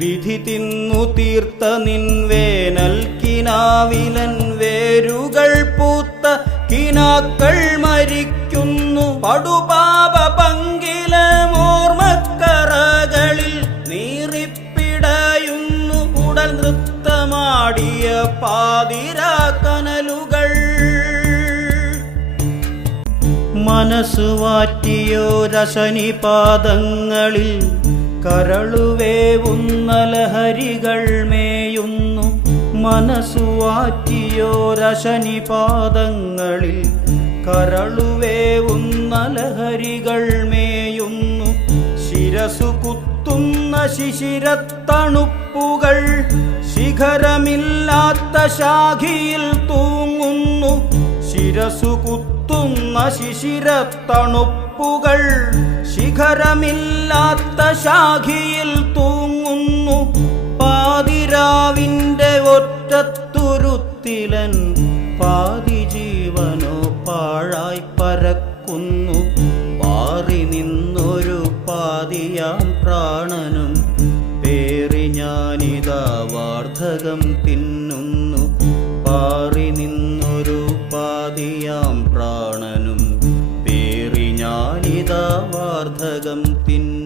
വിധി തിന്നു തീർത്ത നിൻ വേനൽ കിനാവിലൻ വേരുകൾ പൂത്ത കിനാക്കൾ മരിക്കുന്നു. പടുപാപ പങ്കില ഓർമ്മക്കറകളിൽ നീറിപ്പിടയുന്നു ഉടൽ നൃത്തമാടിയ പാതിരാ കനലുകൾ. മനസ്സു വാറ്റിയോ രശനിപാദങ്ങളിൽ കരളുവേവുന്ന ലഹരികൾ മേയുന്നു. മനസ്സു വാറ്റിയോ രശനിപാദങ്ങളിൽ കരളുവേവുന്ന ലഹരികൾ മേയുന്നു. ശിരസു കുത്തുന്ന ശിശിരത്തണുപ്പുകൾ ശിഖരമില്ലാത്ത ശാഖിയിൽ തൂങ്ങുന്നു. ശിരസു കുത്തുന്ന ശിശിരത്തണുപ്പുകൾ ശിഖരമില്ലാത്ത ശാഖിയിൽ തൂങ്ങുന്നു. പാതിരാവിൻ്റെ ഒറ്റത്തുരുത്തിലൻ പാതി ജീവനോ പാഴായി പരക്കുന്നു. പാറി നിന്നൊരു പാതിയാം പ്രാണനും പേറി ഞാനിതാ വാർദ്ധകം തിന്നുന്നു. പാറി നിന്നൊരു പാതിയാം പ്രാണനും പേറി ഞാനിതാ വാർദ്ധകം തിന്നു.